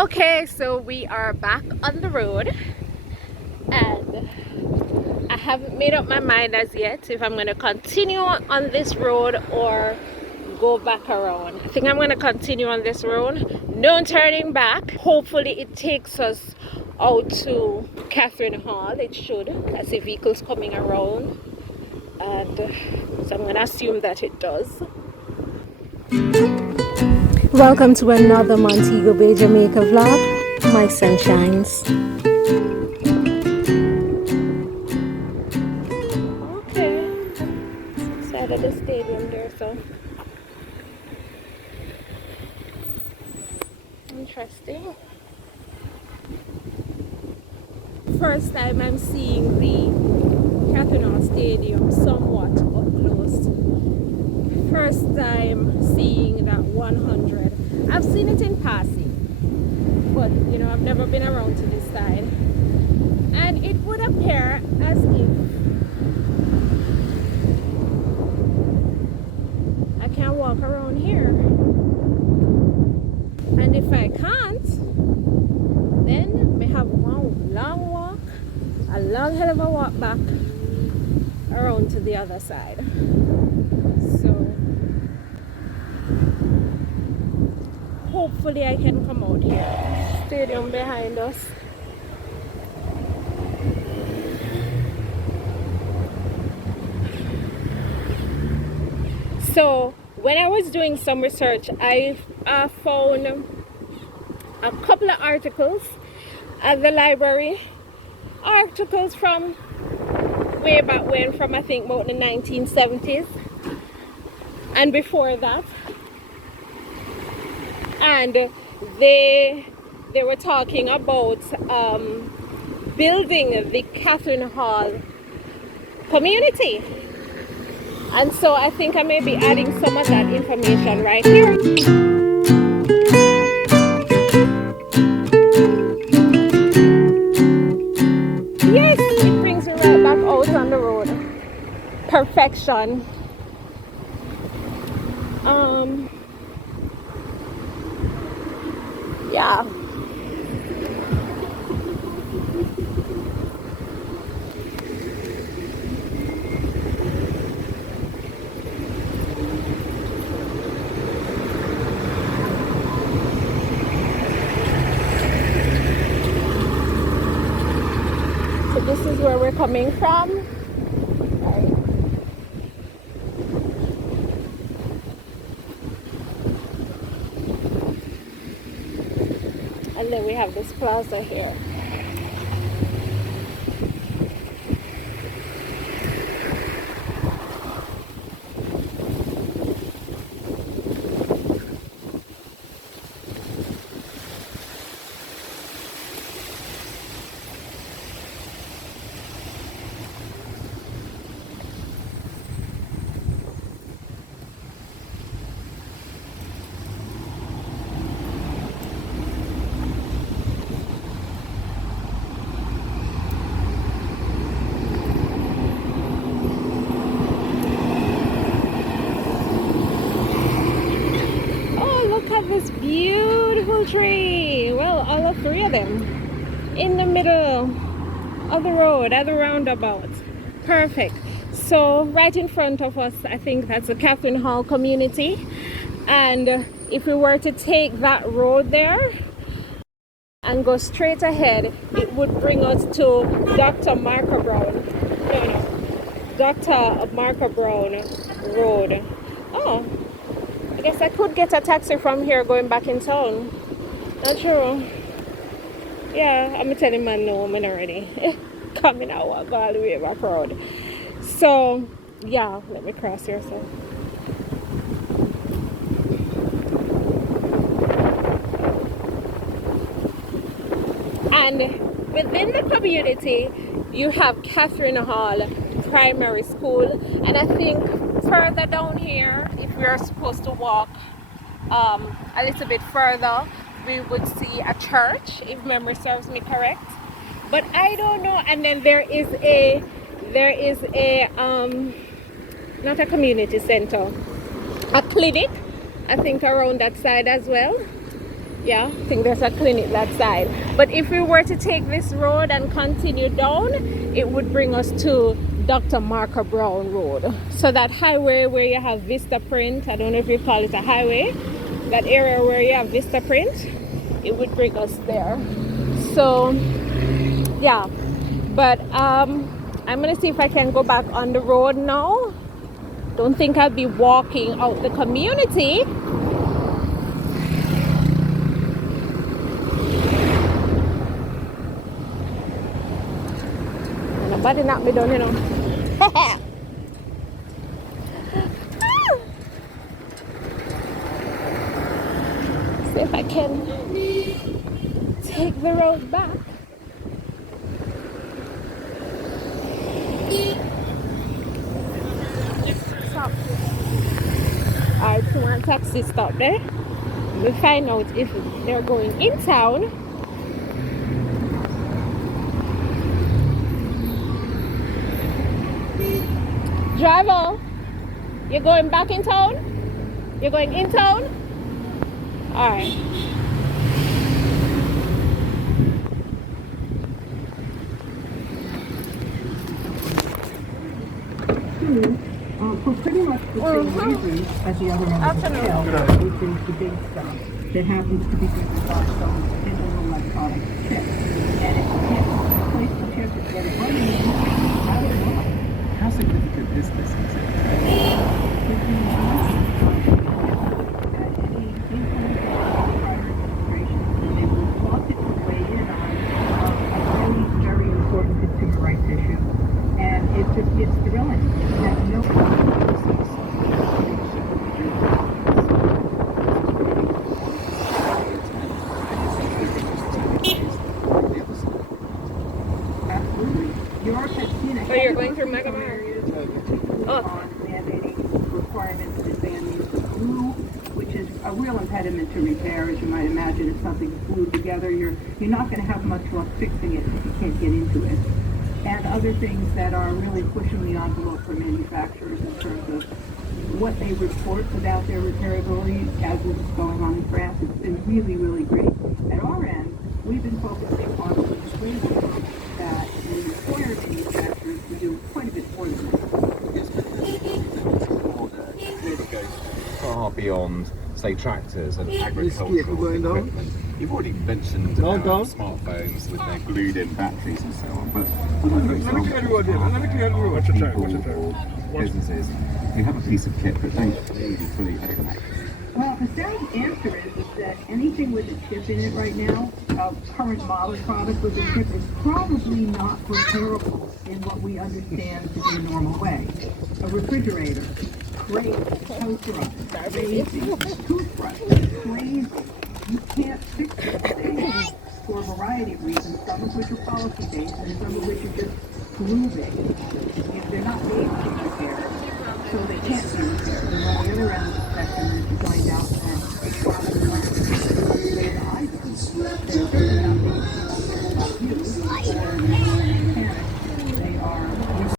Okay, so we are back on the road and I haven't made up my mind as yet if I'm going to continue on this road or go back around. I think I'm going to continue on this road, no turning back. Hopefully it takes us out to Catherine Hall. It should. I see vehicles coming around, and so I'm going to assume that it does. Welcome to another Montego Bay, Jamaica vlog, my sunshines. Okay, side of the stadium there, so interesting. First time I'm seeing the Catherine Hall Stadium somewhat up close. First time seeing that 100. I've seen it in passing, but you know, I've never been around to this side. And it would appear as if I can walk around here. And if I can't, then we have one long walk, a long hell of a walk back around to the other side. So hopefully I can come out here. Stadium behind us. So when I was doing some research, I found a couple of articles at the library. Articles from way back when, from I think about the 1970s and before that. And they were talking about building the Catherine Hall community. And so I think I may be adding some of that information right here. Yes, it brings me right back out on the road. Perfection. Yeah. So this is where we're coming from. Right. And then we have this plaza here. This beautiful tree, well, all of three of them in the middle of the road at the roundabout. Perfect. So right in front of us, I think that's the Catherine Hall community, and if we were to take that road there and go straight ahead, it would bring us to Dr. Marker Brown. Dr. Marker Brown Road. Oh, I guess I could get a taxi from here going back in town. Not sure. Yeah, I'm telling man no, I'm already coming out, walk all the way back road. So yeah, let me cross here. So and within the community you have Catherine Hall Primary School, and I think further down here, if we are supposed to walk a little bit further, we would see a church, if memory serves me correct, but I don't know. And then there is a not a community center, a clinic, I think, around that side as well. Yeah, I think there's a clinic that side. But if we were to take this road and continue down, it would bring us to Dr. Marker Brown Road. So that highway where you have Vista Print, I don't know if you call it a highway, that area where you have Vista Print, it would bring us there. So yeah, but I'm gonna see if I can go back on the road now. Don't think I'll be walking out the community. Nobody knocked me down, you know. See if I can take the road back. Stop. Alright, so one taxi stop there. We'll find out if they're going in town. Driver, you're going back in town? You're going in town? Alright. For pretty much the same reasons as the other end of the scale, which is the big stuff that happens to be driven by some digital electronic chip. And if you can't replace the chip and get it running, how does it work? How significant is this? Is it? They will want it to weigh in on a very, very important consumer rights issue. And it's thrilling that no absolutely. Europe has seen a you're going through Megamar. on mandating requirements to ban use of glue, which is a real impediment to repair. As you might imagine, if something's glued together, you're not going to have much luck fixing it if you can't get into it. And other things that are really pushing the envelope for manufacturers in terms of what they report about their repairability as is going on in France. It's been really, really great. At our end, we've been focusing on legislation that will require manufacturers to do quite a bit more than that. Far beyond, say, tractors and agricultural equipment. You've already mentioned smartphones with their glued-in batteries and so on, but businesses who have a piece of kit but don't really fully implement. Well, the sound answer is that anything with a chip in it right now, a current model product with a chip, is probably not repairable in what we understand to be a normal way. A refrigerator, crazy. Toaster oven, crazy. Toothbrush, crazy. You can't fix those things for a variety of reasons, some of which are policy-based and some of which are just glue-based. If they're not made to be repaired, so they can't be repaired. And on the other end of the spectrum, as you find out